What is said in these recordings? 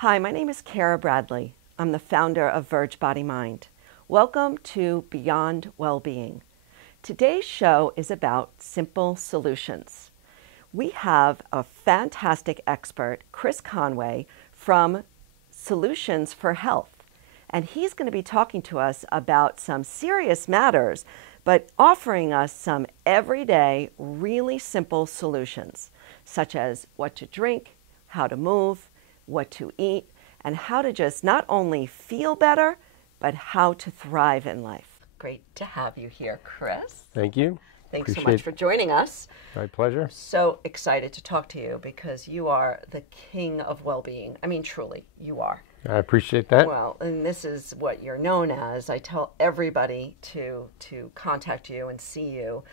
Hi, my name is Cara Bradley. I'm the founder of Verge BodyMind. Welcome to Beyond Wellbeing. Today's show is about simple solutions. We have a fantastic expert, Chris Conway, from Solutions for Health. And he's going to be talking to us about some serious matters, but offering us some everyday, really simple solutions, such as what to drink, how to move, what to eat, and how to just not only feel better, but how to thrive in life. Great to have you here, Chris. Thank you. Thanks so much for joining us. My pleasure. So excited to talk to you because you are the king of well-being. I mean, truly, you are. I appreciate that. Well, and this is what you're known as. I tell everybody to contact you and see you.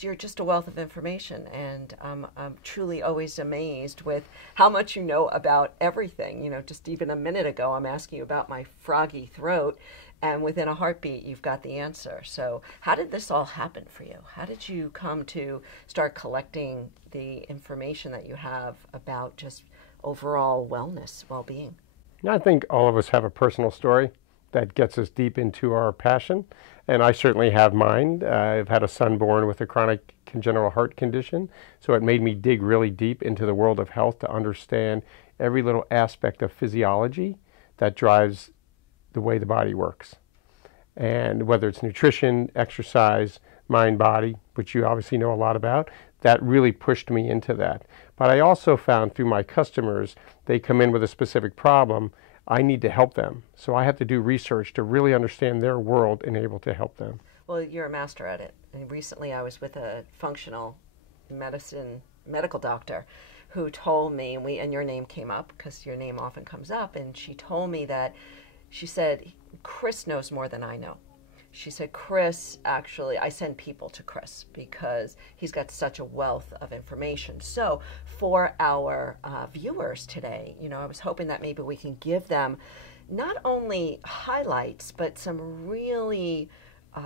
You're just a wealth of information, and I'm truly always amazed with how much you know about everything. You know, just even a minute ago, I'm asking you about my froggy throat, and within a heartbeat, you've got the answer. So how did this all happen for you? How did you come to start collecting the information that you have about just overall wellness, well-being? I think all of us have a personal story that gets us deep into our passion, and I certainly have mine. I've had a son born with a chronic congenital heart condition, so it made me dig really deep into the world of health to understand every little aspect of physiology that drives the way the body works. And whether it's nutrition, exercise, mind, body, which you obviously know a lot about, that really pushed me into that. But I also found through my customers, they come in with a specific problem, I need to help them. So I have to do research to really understand their world and able to help them. Well, you're a master at it. And recently I was with a functional medicine medical doctor who told me, and your name came up because your name often comes up, and she told me that, she said, Chris knows more than I know. She said, Chris, actually, I send people to Chris because he's got such a wealth of information. So for our viewers today, you know, I was hoping that maybe we can give them not only highlights, but some really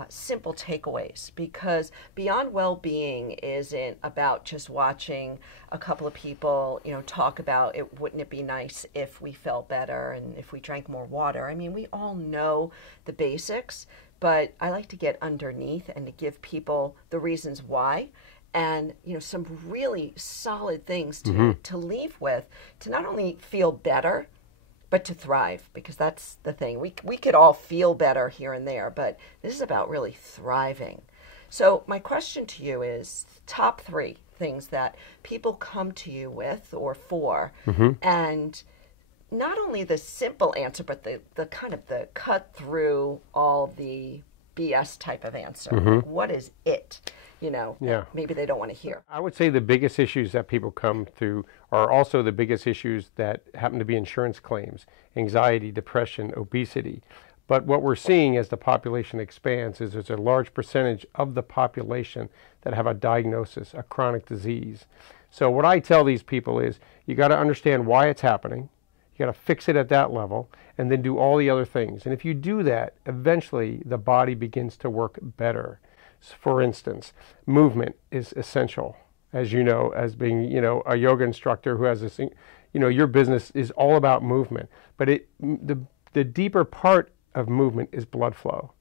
simple takeaways, because Beyond Wellbeing isn't about just watching a couple of people, you know, talk about it. Wouldn't it be nice if we felt better and if we drank more water? I mean, we all know the basics, but I like to get underneath and to give people the reasons why, and you know, some really solid things to leave with, to not only feel better, but to thrive, because that's the thing. We could all feel better here and there, but this is about really thriving. So my question to you is top 3 things that people come to you with or for, and not only the simple answer, but the kind of the cut through all the BS type of answer. What is it? You know, maybe they don't want to hear. I would say the biggest issues that people come through are also the biggest issues that happen to be insurance claims: anxiety, depression, obesity. But what we're seeing as the population expands is there's a large percentage of the population that have a diagnosis, a chronic disease. So what I tell these people is, you got to understand why it's happening. You got to fix it at that level, and then do all the other things. And if you do that, eventually the body begins to work better. For instance, movement is essential, as you know, as being, you know, a yoga instructor who has this, you know, your business is all about movement. But the deeper part of movement is blood flow.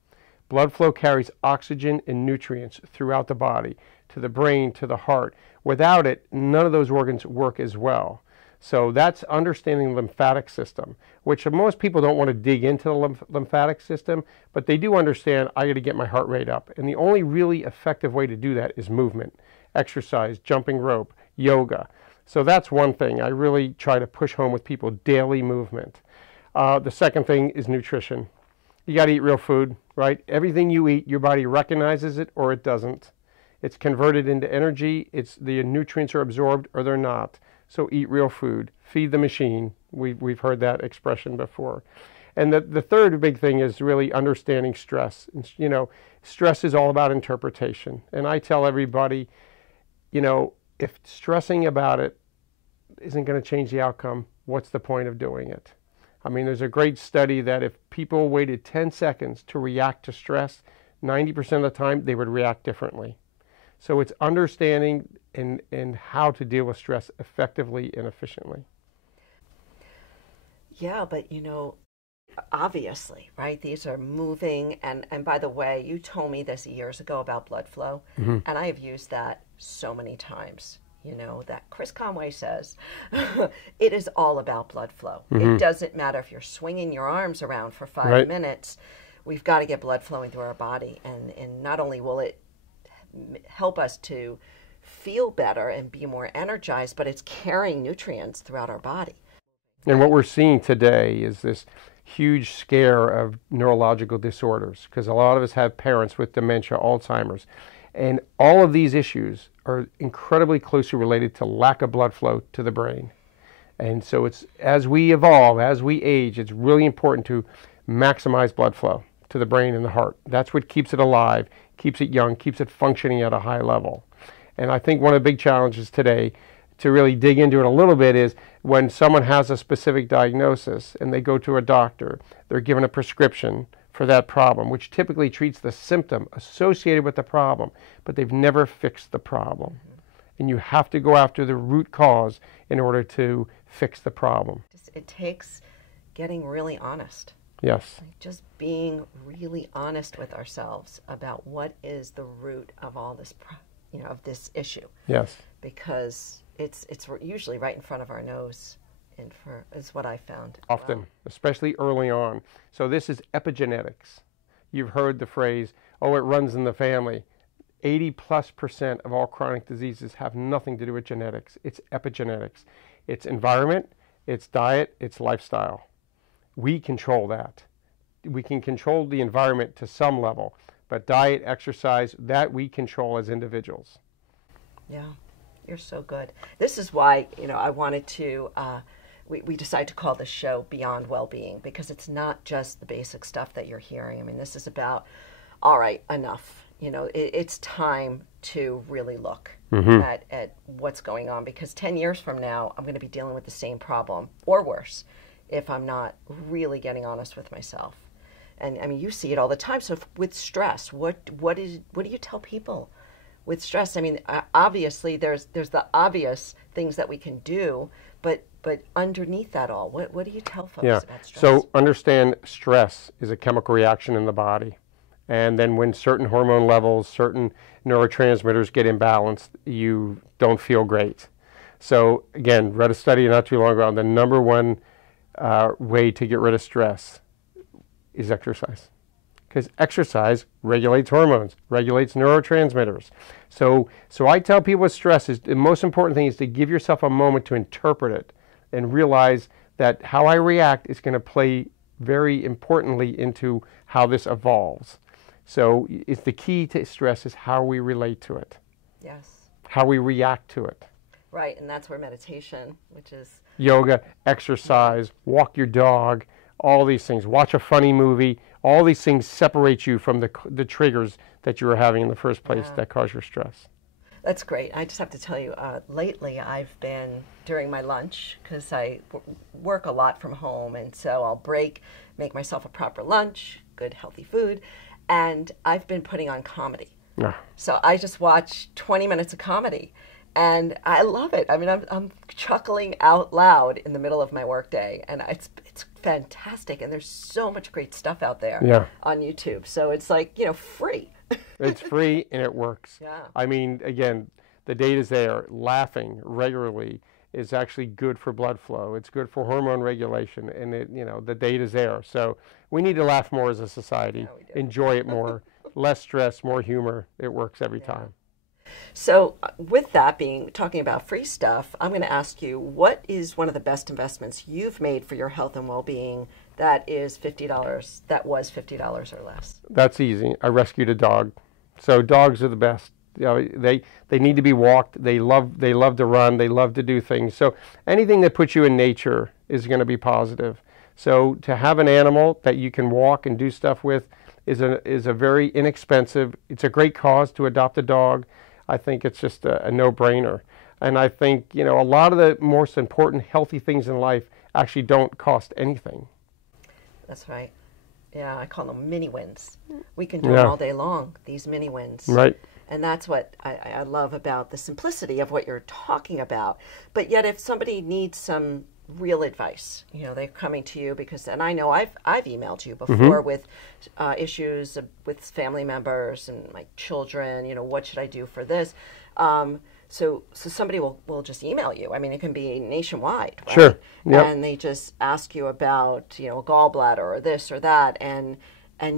Blood flow carries oxygen and nutrients throughout the body, to the brain, to the heart. Without it, none of those organs work as well. So that's understanding the lymphatic system, which most people don't want to dig into the lymphatic system, but they do understand, I got to get my heart rate up. And the only really effective way to do that is movement, exercise, jumping rope, yoga. So that's one thing I really try to push home with people: daily movement. The second thing is nutrition. You got to eat real food, right? Everything you eat, your body recognizes it or it doesn't. It's converted into energy. The nutrients are absorbed or they're not. So eat real food, feed the machine. We've heard that expression before. And the third big thing is really understanding stress. You know, stress is all about interpretation. And I tell everybody, you know, if stressing about it isn't going to change the outcome, what's the point of doing it? I mean, there's a great study that if people waited 10 seconds to react to stress, 90% of the time they would react differently. So it's understanding and how to deal with stress effectively and efficiently. Yeah, but obviously, right? These are moving. And by the way, you told me this years ago about blood flow, and I have used that so many times. That Chris Conway says it is all about blood flow. It doesn't matter if you're swinging your arms around for 5 minutes. We've got to get blood flowing through our body. And not only will it help us to feel better and be more energized, but it's carrying nutrients throughout our body. And what we're seeing today is this huge scare of neurological disorders, because a lot of us have parents with dementia, Alzheimer's, and all of these issues are incredibly closely related to lack of blood flow to the brain. And so it's, as we evolve, as we age, it's really important to maximize blood flow to the brain and the heart. That's what keeps it alive, keeps it young, keeps it functioning at a high level. And I think one of the big challenges today, to really dig into it a little bit, is when someone has a specific diagnosis and they go to a doctor, they're given a prescription for that problem, which typically treats the symptom associated with the problem, but they've never fixed the problem. And you have to go after the root cause in order to fix the problem. It takes getting really honest. Yes. Just being really honest with ourselves about what is the root of all this, of this issue. Yes. Because it's usually right in front of our nose, is what I found. Often, especially early on. So this is epigenetics. You've heard the phrase, oh, it runs in the family. 80+% of all chronic diseases have nothing to do with genetics. It's epigenetics. It's environment, it's diet, it's lifestyle. We control that. We can control the environment to some level, but diet, exercise, that we control as individuals. Yeah, you're so good. This is why, I wanted to, we decided to call this show Beyond Wellbeing, because it's not just the basic stuff that you're hearing. I mean, this is about, all right, enough. It's time to really look at what's going on, because 10 years from now, I'm going to be dealing with the same problem or worse if I'm not really getting honest with myself. And I mean, you see it all the time. So with stress, what do you tell people with stress? I mean, obviously there's the obvious things that we can do, but underneath that all, what do you tell folks about stress? So understand stress is a chemical reaction in the body. And then when certain hormone levels, certain neurotransmitters get imbalanced, you don't feel great. So again, read a study not too long ago on the number one way to get rid of stress is exercise. Because exercise regulates hormones, regulates neurotransmitters. So I tell people with stress, is the most important thing is to give yourself a moment to interpret it and realize that how I react is going to play very importantly into how this evolves. So it's the key to stress is how we relate to it. Yes. How we react to it. Right, and that's where meditation, which is yoga, exercise, walk your dog, all these things, watch a funny movie, all these things separate you from the triggers that you were having in the first place that cause your stress. That's great. I just have to tell you, lately I've been, during my lunch, because I work a lot from home, and so I'll make myself a proper lunch, good healthy food, and I've been putting on comedy. So I just watch 20 minutes of comedy, and I love it. I mean, I'm chuckling out loud in the middle of my workday, and it's fantastic, and there's so much great stuff out there on YouTube. So it's like, free. It's free and it works. Yeah. I mean, again, the data's there. Laughing regularly is actually good for blood flow. It's good for hormone regulation, and the data's there. So we need to laugh more as a society. Yeah, enjoy it more. Less stress, more humor. It works every time. So with that talking about free stuff, I'm going to ask you, what is one of the best investments you've made for your health and well-being that is $50, that was $50 or less? That's easy. I rescued a dog. So dogs are the best. They need to be walked. They love to run. They love to do things. So anything that puts you in nature is going to be positive. So to have an animal that you can walk and do stuff with is a very inexpensive. It's a great cause to adopt a dog. I think it's just a no-brainer. And I think, a lot of the most important healthy things in life actually don't cost anything. That's right. Yeah, I call them mini wins. We can do them all day long, these mini wins. Right. And that's what I love about the simplicity of what you're talking about. But yet if somebody needs some real advice. You know, they're coming to you because, and I know I've emailed you before with issues with family members and my children. You know, what should I do for this? So somebody will just email you. I mean, it can be nationwide, right? Sure. Yep. And they just ask you about, you know, a gallbladder or this or that, and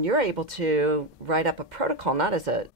you're able to write up a protocol, not as a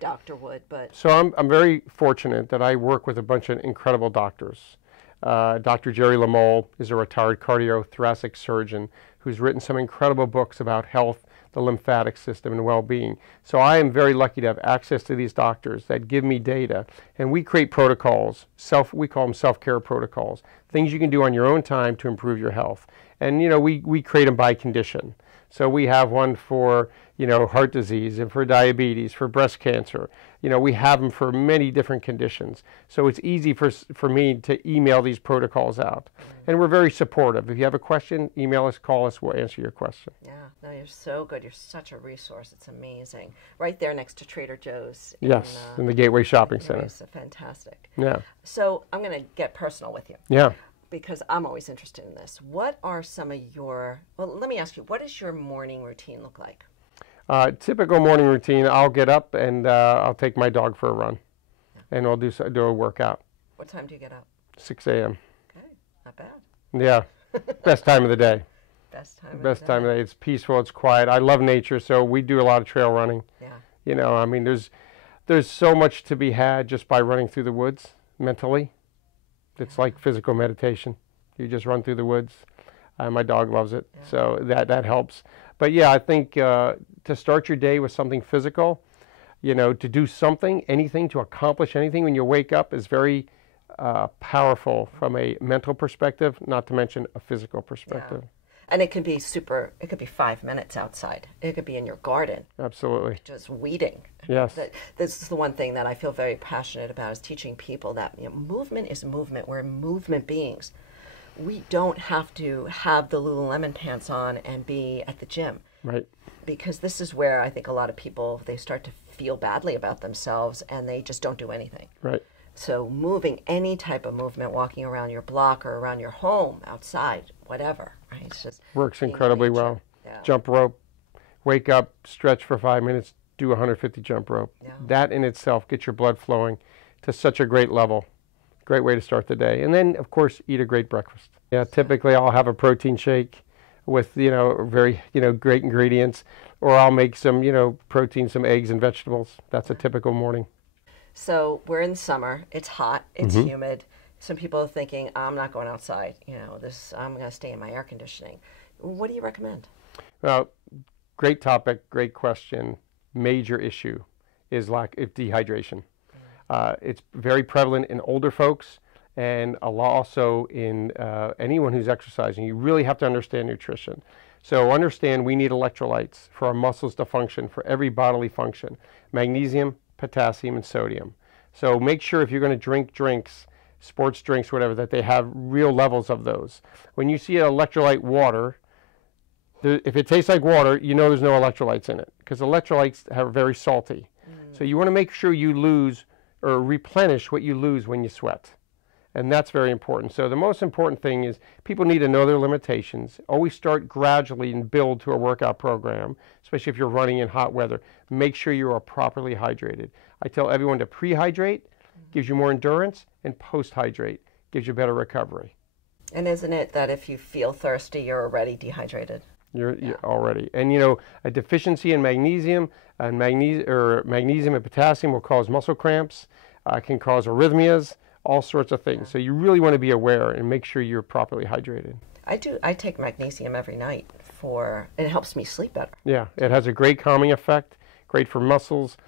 doctor would, but... So I'm very fortunate that I work with a bunch of incredible doctors. Dr. Jerry Lamole is a retired cardiothoracic surgeon who's written some incredible books about health, the lymphatic system, and well-being. So I am very lucky to have access to these doctors that give me data, and we create protocols. We call them self-care protocols, things you can do on your own time to improve your health. And, you know, we create them by condition. So we have one for, you know, heart disease and for diabetes, for breast cancer. You know, we have them for many different conditions. So it's easy for me to email these protocols out. And we're very supportive. If you have a question, email us, call us, we'll answer your question. Yeah, no, you're so good. You're such a resource. It's amazing. Right there next to Trader Joe's. Yes, in the Gateway Shopping Center. It's fantastic. Yeah. So I'm going to get personal with you. Yeah. Because I'm always interested in this. What are some of your, well, let me ask you, what does your morning routine look like? Typical morning routine, I'll get up and I'll take my dog for a run. And I'll do a workout. What time do you get up? 6 a.m. Okay, not bad. Yeah, best time of the day. Best time of the day. It's peaceful, it's quiet. I love nature, so we do a lot of trail running. Yeah. You know, I mean, there's so much to be had just by running through the woods mentally. It's like physical meditation. You just run through the woods. My dog loves it, so that helps. But yeah, I think to start your day with something physical, you know, to do something, anything, to accomplish anything when you wake up is very powerful from a mental perspective, not to mention a physical perspective. Yeah. And it can be 5 minutes outside. It could be in your garden. Absolutely. Just weeding. Yes. This is the one thing that I feel very passionate about, is teaching people that, you know, movement is movement. We're movement beings. We don't have to have the Lululemon pants on and be at the gym. Right. Because this is where I think a lot of people, they start to feel badly about themselves and they just don't do anything. Right. So moving, any type of movement, walking around your block or around your home, outside, whatever, right? It's just works incredibly well. Yeah. Jump rope, wake up, stretch for 5 minutes, do 150 jump rope. Yeah. That in itself gets your blood flowing to such a great level. Great way to start the day. And then, of course, eat a great breakfast. Yeah, typically I'll have a protein shake with, you know, very, you know, great ingredients, or I'll make some, you know, protein, some eggs and vegetables. That's a typical morning. So we're in summer, it's hot, it's humid. Some people are thinking, I'm not going outside, you know, I'm going to stay in my air conditioning. What do you recommend? Well, great topic, great question. Major issue is dehydration. It's very prevalent in older folks and a lot also in anyone who's exercising. You really have to understand nutrition. So understand we need electrolytes for our muscles to function, for every bodily function. Magnesium, potassium, and sodium. So make sure if you're going to drink drinks, sports drinks, whatever, that they have real levels of those. When you see an electrolyte water, if it tastes like water, you know there's no electrolytes in it, because electrolytes are very salty. So you want to make sure you lose or replenish what you lose when you sweat. And that's very important. So the most important thing is people need to know their limitations. Always start gradually and build to a workout program, especially if you're running in hot weather. Make sure you are properly hydrated. I tell everyone to pre-hydrate, gives you more endurance, and post-hydrate, gives you better recovery. And isn't it that if you feel thirsty, you're already dehydrated? You're already. And, you know, a deficiency in magnesium and magnesium and potassium will cause muscle cramps, can cause arrhythmias, all sorts of things. So you really want to be aware and make sure you're properly hydrated. I take magnesium every night and it helps me sleep better. Yeah, it has a great calming effect, great for muscles,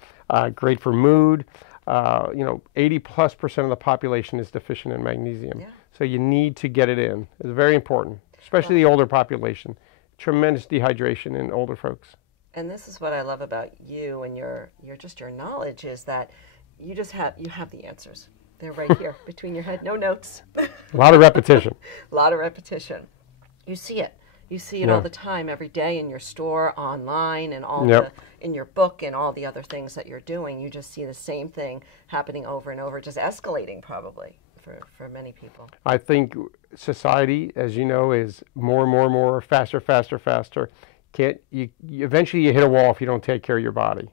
great for mood. You know, 80+% of the population is deficient in magnesium. Yeah. So you need to get it in. It's very important, especially the older population. Tremendous dehydration in older folks. And this is what I love about you and your knowledge, is that you have the answers. They're right here between your head, no notes. A lot of repetition. A lot of repetition. You see it. You see it all the time, every day in your store, online, and in your book, and all the other things that you're doing. You just see the same thing happening over and over, just escalating probably for many people. I think society, as you know, is more, faster, faster, faster. Eventually you hit a wall if you don't take care of your body.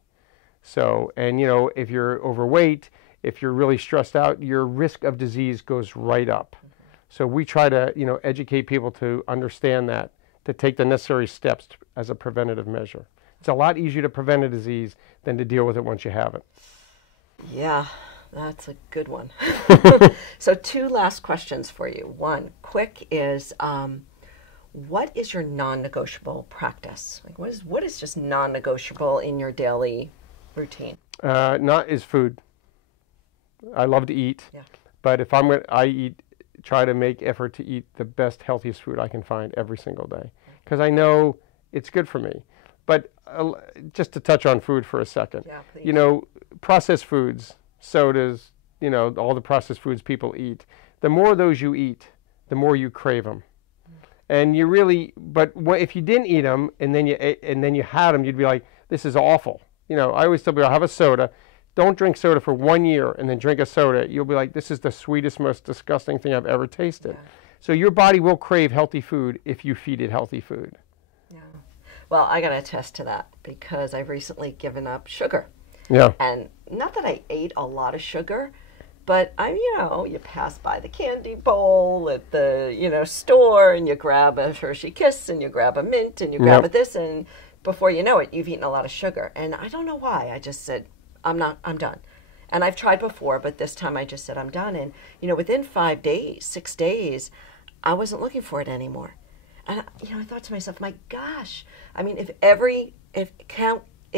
So, and if you're overweight, if you're really stressed out, your risk of disease goes right up. So we try to, educate people to understand that, to take the necessary steps as a preventative measure. It's a lot easier to prevent a disease than to deal with it once you have it. Yeah, that's a good one. So 2 last questions for you. One, quick is, what is your non-negotiable practice? Like, what is just non-negotiable in your daily routine? Is food. I love to eat, Yeah. but if try to make effort to eat the best, healthiest food I can find every single day, because I know it's good for me. But just to touch on food for a second, Yeah, please. Processed foods, sodas, all the processed foods people eat, the more of those you eat, the more you crave them. And if you didn't eat them and then you had them, you'd be like, this is awful. I always tell people, have a soda. Don't drink soda for 1 year and then drink a soda. You'll be like, this is the sweetest, most disgusting thing I've ever tasted. Yeah. So your body will crave healthy food if you feed it healthy food. Yeah. Well, I got to attest to that because I've recently given up sugar. Yeah. And not that I ate a lot of sugar, but you pass by the candy bowl at the, store and you grab a Hershey Kiss and you grab a Mint and you grab a this, and before you know it, you've eaten a lot of sugar. And I don't know why. I just said, I'm done. And I've tried before, but this time I just said, I'm done. And, within 5 days, 6 days, I wasn't looking for it anymore. And, I thought to myself, my gosh, I mean, if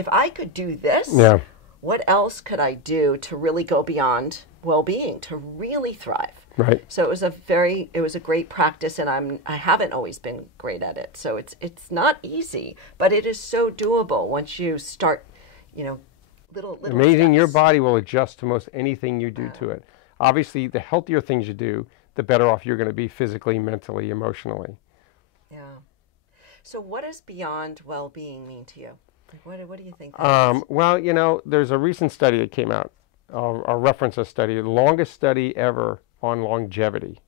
I could do this, yeah. What else could I do to really go beyond well-being, to really thrive? Right. So it was a great practice, and I haven't always been great at it. So it's not easy, but it is so doable once you start, little Amazing, steps. your body will adjust to most anything you do to it. Obviously, the healthier things you do, the better off you're going to be physically, mentally, emotionally. Yeah. So what does beyond well-being mean to you? Like, what do you think that is? Well, there's a recent study that came out. I'll reference a study, the longest study ever on longevity.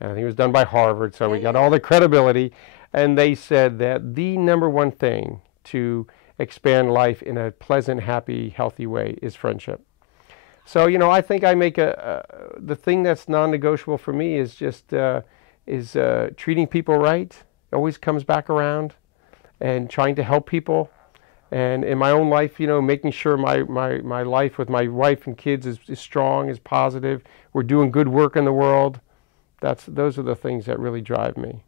And I think it was done by Harvard, so we got all the credibility. And they said that the number one thing to expand life in a pleasant, happy, healthy way is friendship. So, I think I make the thing that's non-negotiable for me is just treating people right. It always comes back around, and trying to help people. And in my own life, making sure my life with my wife and kids is strong, is positive. We're doing good work in the world. Those are the things that really drive me.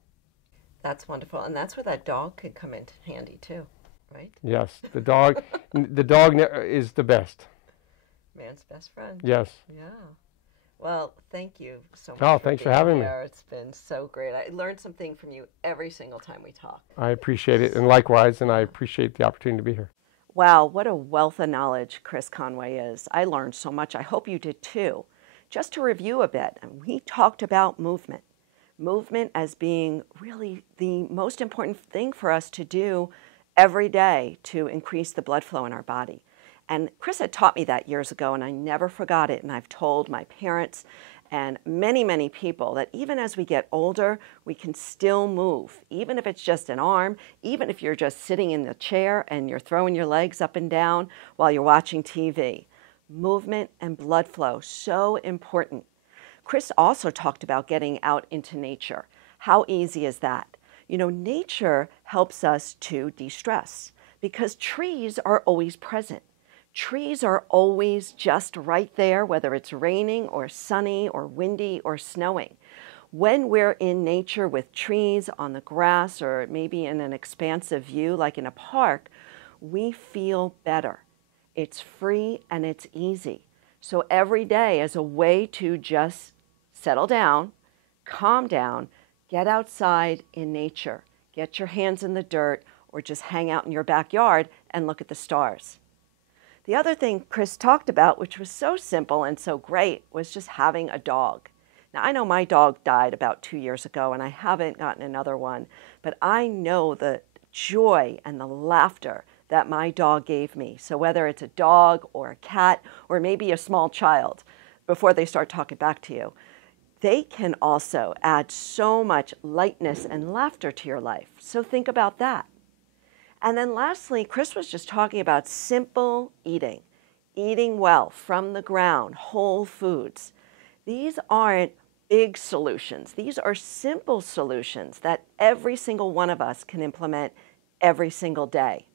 That's wonderful. And that's where that dog could come in handy too, right? Yes, the dog is the best. Man's best friend. Yes. Yeah. Well, thank you so much. Oh, thanks for having me. It's been so great. I learned something from you every single time we talk. I appreciate it, and likewise, and I appreciate the opportunity to be here. Wow, what a wealth of knowledge Chris Conway is. I learned so much. I hope you did too. Just to review a bit, we talked about movement. Movement as being really the most important thing for us to do every day to increase the blood flow in our body. And Chris had taught me that years ago, and I never forgot it. And I've told my parents and many, many people that even as we get older, we can still move, even if it's just an arm, even if you're just sitting in the chair and you're throwing your legs up and down while you're watching TV. Movement and blood flow, so important. Chris also talked about getting out into nature. How easy is that? Nature helps us to de-stress because trees are always present. Trees are always just right there, whether it's raining or sunny or windy or snowing. When we're in nature with trees on the grass or maybe in an expansive view like in a park, we feel better. It's free and it's easy. So every day as a way to just settle down, calm down, get outside in nature, get your hands in the dirt, or just hang out in your backyard and look at the stars. The other thing Chris talked about, which was so simple and so great, was just having a dog. Now, I know my dog died about 2 years ago, and I haven't gotten another one, but I know the joy and the laughter that my dog gave me. So whether it's a dog or a cat or maybe a small child, before they start talking back to you, they can also add so much lightness and laughter to your life. So think about that. And then lastly, Chris was just talking about simple eating, eating well from the ground, whole foods. These aren't big solutions. These are simple solutions that every single one of us can implement every single day.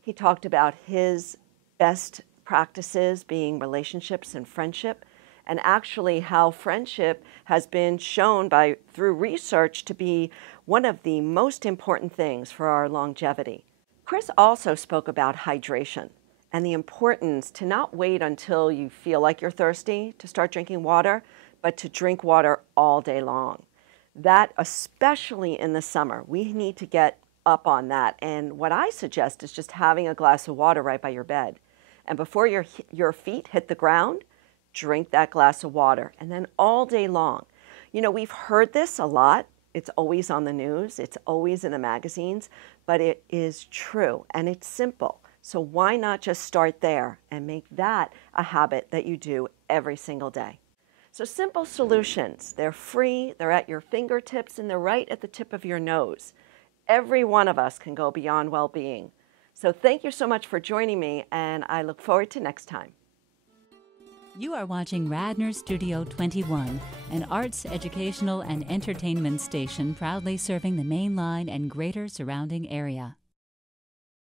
He talked about his best practices being relationships and friendship, and actually how friendship has been shown through research to be one of the most important things for our longevity. Chris also spoke about hydration and the importance to not wait until you feel like you're thirsty to start drinking water, but to drink water all day long. That, especially in the summer, we need to get up on that. And what I suggest is just having a glass of water right by your bed. And before your feet hit the ground, drink that glass of water, and then all day long. You know, we've heard this a lot. It's always on the news. It's always in the magazines, but it is true and it's simple. So why not just start there and make that a habit that you do every single day? So simple solutions, they're free, they're at your fingertips, and they're right at the tip of your nose. Every one of us can go beyond well-being. So thank you so much for joining me, and I look forward to next time. You are watching Radnor Studio 21, an arts, educational, and entertainment station proudly serving the main line and greater surrounding area.